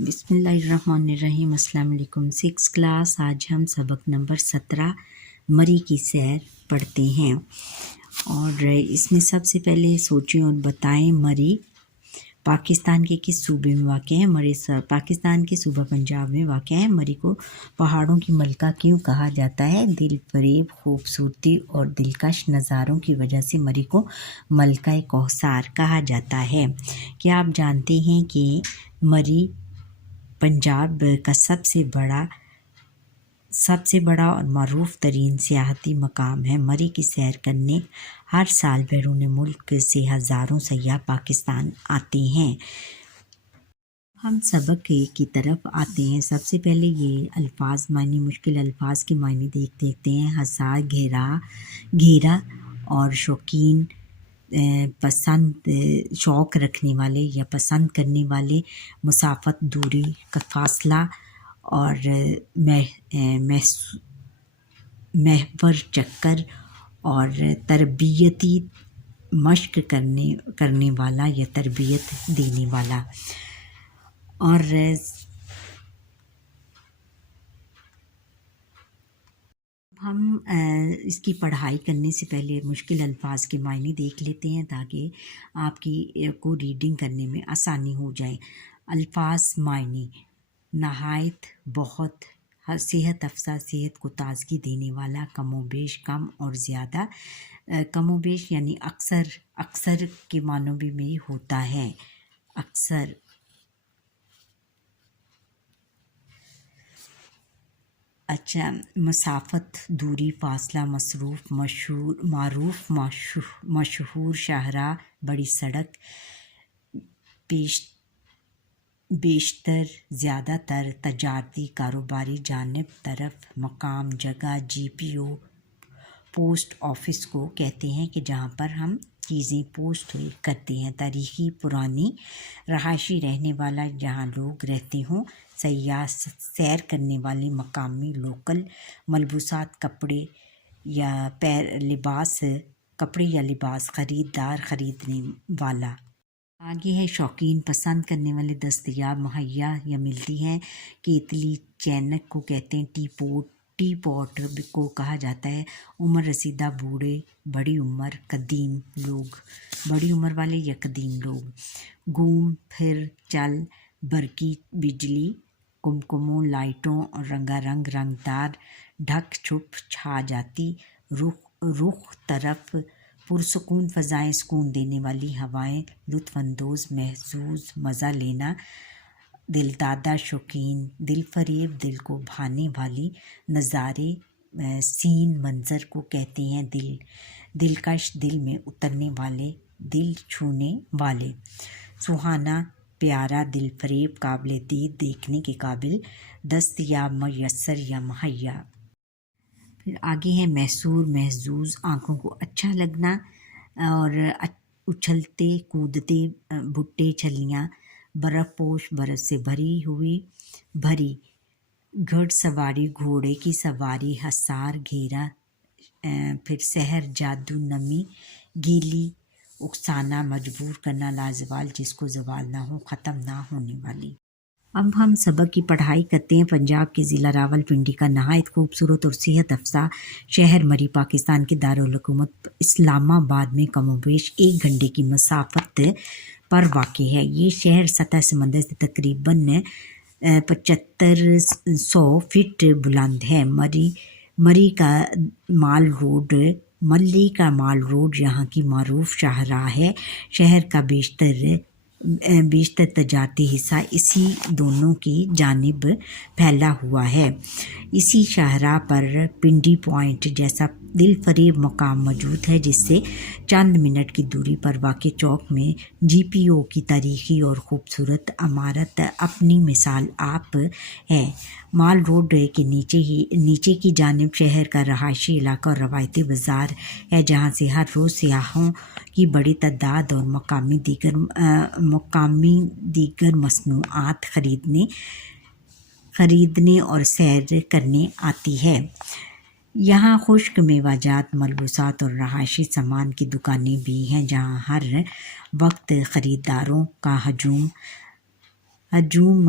بسم اللہ الرحمن الرحیم۔ السلام علیکم۔ 6 کلاس، آج ہم سبق نمبر 17 مری کی سیر پڑھتے ہیں، اور اس میں سب سے پہلے سوچیں اور بتائیں مری پاکستان کے کس صوبے میں واقع ہے؟ مری پاکستان کے صوبہ پنجاب میں واقع ہے۔ مری کو پہاڑوں کی ملکہ کیوں کہا جاتا ہے؟ دل فریب خوبصورتی اور دلکش نظاروں کی وجہ سے مری کو ملکہ کوثر کہا جاتا ہے۔ کیا آپ جانتے ہیں کہ مری پنجاب کا سب سے بڑا اور معروف ترین سیاحتی مقام ہے؟ مری کی سیر کرنے ہر سال بیرون ملک سے ہزاروں سیاح پاکستان آتے ہیں۔ ہم سبق کی طرف آتے ہیں۔ سب سے پہلے یہ الفاظ معنی، مشکل الفاظ کے معنی دیکھتے ہیں۔ حساس، گھیرا اور شوقین، پسند، شوق رکھنے والے یا پسند کرنے والے، مسافت، دوری کا فاصلہ، اور محور چکر، اور تربیتی مشق کرنے والا یا تربیت دینے والا۔ اور ہم اس کی پڑھائی کرنے سے پہلے مشکل الفاظ کے معنی دیکھ لیتے ہیں تاکہ آپ کو ریڈنگ کرنے میں آسانی ہو جائے۔ الفاظ معنی: نہایت، بہت، صحت افزا، صحت کو تازگی دینے والا، کم و بیش، کم اور زیادہ۔ کم و بیش یعنی اکثر کے معنوں بھی میں ہوتا ہے، اکثر۔ اچھا، مسافت، دوری، فاصلہ، مصروف، معروف، مشہور، شاہراہ، بڑی سڑک، بیشتر، زیادہ تر، تجارتی، کاروباری، جانب، طرف، مقام، جگہ۔ جی پی او پوسٹ آفس کو کہتے ہیں کہ جہاں پر ہم چیزیں پوسٹ کرتے ہیں۔ تاریخی، پرانی، رہائشی، رہنے والا، جہاں لوگ رہتے ہوں۔ سیاح، سیر کرنے والے، مقامی، لوکل۔ ملبوسات، کپڑے یا لباس، خریدار، خریدنے والا۔ آگے ہے شوقین، پسند کرنے والے، دستیاب، مہیا یا ملتی ہے۔ کیتلی، چینک کو کہتے ہیں۔ ٹی پوٹ کو کہا جاتا ہے۔ عمر رسیدہ، بوڑھے، بڑی عمر، قدیم لوگ، بڑی عمر والے یا قدیم لوگ۔ گھوم پھر، چل، برقی، بجلی، کمکموں، لائٹوں اور رنگا رنگ، رنگدار، ڈھک، چھپ، چھا جاتی، رخ، طرف، پرسکون فضائیں، سکون دینے والی ہوائیں، لطف اندوز، محظوظ، مزہ لینا، دلدادہ، شوقین، دل فریب، دل کو بھانے والی، نظارے، سین، منظر کو کہتے ہیں۔ دلکش، دل میں اترنے والے، دل چھونے والے۔ سہانا، پیارا، دل فریب، قابل دید، دیکھنے کے قابل، دستیاب، میسر یا مہیا۔ پھر آگے ہے محسور، محظوظ، آنکھوں کو اچھا لگنا، اور اچھلتے کودتے، بھٹے، چھلیاں، برف پوش، برف سے بھری ہوئی، بھری، گھڑ سواری، گھوڑے کی سواری، حصار، گھیرا، پھر سحر، جادو، نمی، گیلی، اکسانا، مجبور کرنا، لازوال، جس کو زوال نہ ہو، ختم نہ ہونے والی۔ اب ہم سبق کی پڑھائی کرتے ہیں۔ پنجاب کے ضلع راولپنڈی کا نہایت خوبصورت اور صحت افزا شہر مری پاکستان کے دارالحکومت اسلام آباد میں کم و بیش 1 گھنٹے کی مسافت پر واقع ہے۔ یہ شہر سطح سمندر سے تقریباً 7500 فٹ بلند ہے۔ مری کا مال روڈ یہاں کی معروف شاہراہ ہے۔ شہر کا بیشتر تجارتی حصہ اسی دونوں کی جانب پھیلا ہوا ہے۔ اسی شاہراہ پر پنڈی پوائنٹ جیسا دل فریب مقام موجود ہے، جس سے چند منٹ کی دوری پر واقع چوک میں جی پی او کی تاریخی اور خوبصورت عمارت اپنی مثال آپ ہے۔ مال روڈ کے نیچے کی جانب شہر کا رہائشی علاقہ اور روایتی بازار ہے، جہاں سے ہر روز سیاحوں کی بڑی تعداد اور مقامی دیگر مصنوعات خریدنے اور سیر کرنے آتی ہے۔ یہاں خشک میوہ جات، ملبوسات اور رہائشی سامان کی دکانیں بھی ہیں، جہاں ہر وقت خریداروں کا ہجوم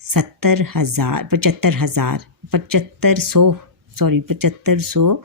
7500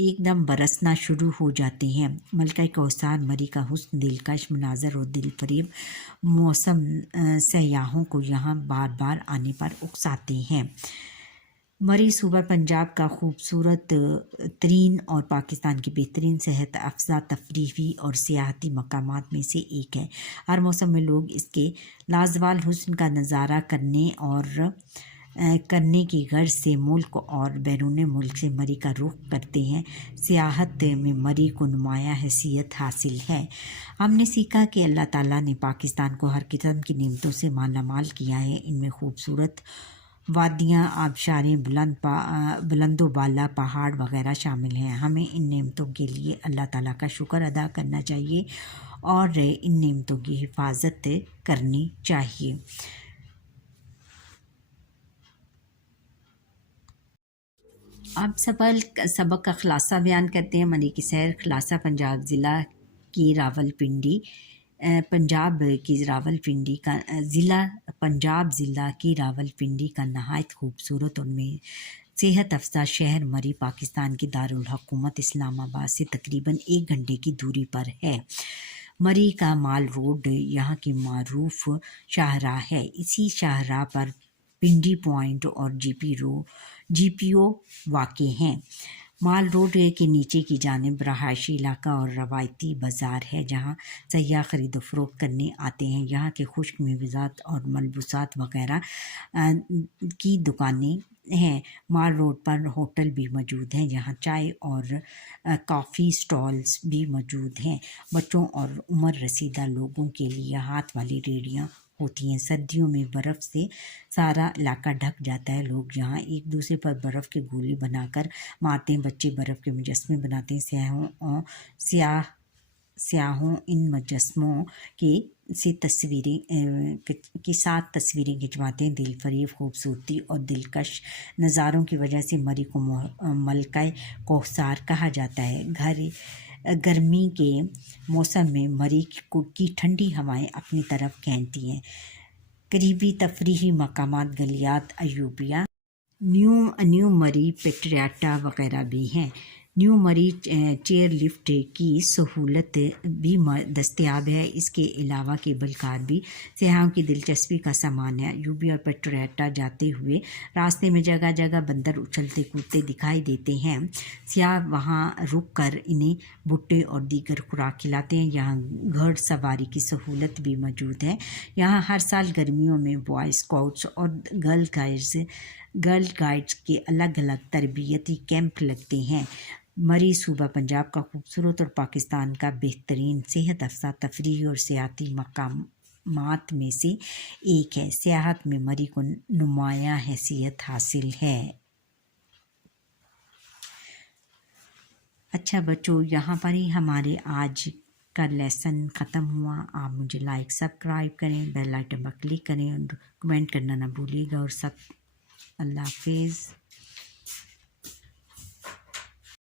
ایک دم برسنا شروع ہو جاتے ہیں۔ ملکہ کوثر مری کا حسن، دلکش مناظر اور دل فریب موسم سیاحوں کو یہاں بار بار آنے پر اکساتے ہیں۔ مری صوبہ پنجاب کا خوبصورت ترین اور پاکستان کی بہترین صحت افزا تفریحی اور سیاحتی مقامات میں سے ایک ہے۔ ہر موسم میں لوگ اس کے لازوال حسن کا نظارہ کرنے کی غرض سے ملک اور بیرون ملک سے مری کا رخ کرتے ہیں۔ سیاحت میں مری کو نمایاں حیثیت حاصل ہے۔ ہم نے سیکھا کہ اللہ تعالیٰ نے پاکستان کو ہر قسم کی نعمتوں سے مالا مال کیا ہے۔ ان میں خوبصورت وادیاں، آبشاریں، بلند و بالا پہاڑ وغیرہ شامل ہیں۔ ہمیں ان نعمتوں کے لیے اللہ تعالیٰ کا شکر ادا کرنا چاہیے اور ان نعمتوں کی حفاظت کرنی چاہیے۔ اب سبق کا خلاصہ بیان کرتے ہیں۔ مری کی سیر خلاصہ پنجاب ضلع کی راولپنڈی کا نہایت خوبصورت اور صحت افزا شہر مری پاکستان کی دارالحکومت اسلام آباد سے تقریباً 1 گھنٹے کی دوری پر ہے۔ مری کا مال روڈ یہاں کی معروف شاہراہ ہے۔ اسی شاہراہ پر پنڈی پوائنٹ اور جی پی او واقع ہیں۔ مال روڈ کے نیچے کی جانب رہائشی علاقہ اور روایتی بازار ہے جہاں سیاح خرید و فروخت کرنے آتے ہیں۔ یہاں کے خشک میویزات اور ملبوسات وغیرہ کی دکانیں ہیں۔ مال روڈ پر ہوٹل بھی موجود ہیں جہاں چائے اور کافی سٹالز بھی موجود ہیں۔ بچوں اور عمر رسیدہ لوگوں کے لیے ہاتھ والی ریڑھیاں ہوتی ہیں۔ سردیوں میں برف سے سارا علاقہ ڈھک جاتا ہے۔ لوگ یہاں ایک دوسرے پر برف کے گولے بنا کر مارتے ہیں۔ بچے برف کے مجسمے بناتے ہیں۔ سیاحوں ان مجسموں کے ساتھ تصویریں کھنچواتے ہیں۔ دل فریب خوبصورتی اور دلکش نظاروں کی وجہ سے مری کو ملکہ کوثر کہا جاتا ہے۔ گرمی کے موسم میں مری کی ٹھنڈی ہوائیں اپنی طرف کھینچتی ہیں۔ قریبی تفریحی مقامات گلیات ایوبیہ، نیو مری، پیٹریاٹا وغیرہ بھی ہیں۔ نیو مری چیئر لفٹ کی سہولت بھی دستیاب ہے۔ اس کے علاوہ کیبل کار بھی سیاحوں کی دلچسپی کا سامان ہے۔ ایوبیہ اور پیٹریاٹا جاتے ہوئے راستے میں جگہ جگہ بندر اچھلتے کودتے دکھائی دیتے ہیں۔ سیاح وہاں رک کر انہیں بھٹے اور دیگر خوراک کھلاتے ہیں۔ یہاں گھڑ سواری کی سہولت بھی موجود ہے۔ یہاں ہر سال گرمیوں میں بوائے اسکاؤٹس اور گرل گائیڈز کے الگ الگ تربیتی کیمپ لگتے ہیں۔ مری صوبہ پنجاب کا خوبصورت اور پاکستان کا بہترین صحت افزا تفریحی اور سیاحتی مقامات میں سے ایک ہے۔ سیاحت میں مری کو نمایاں حیثیت حاصل ہے۔ اچھا بچوں، یہاں پر ہی ہمارے آج کا لیسن ختم ہوا۔ آپ مجھے لائک سبسکرائب کریں، بیل آئٹن پر کلک کریں اور کمنٹ کرنا نہ بھولیے گا، اور اللہ حافظ۔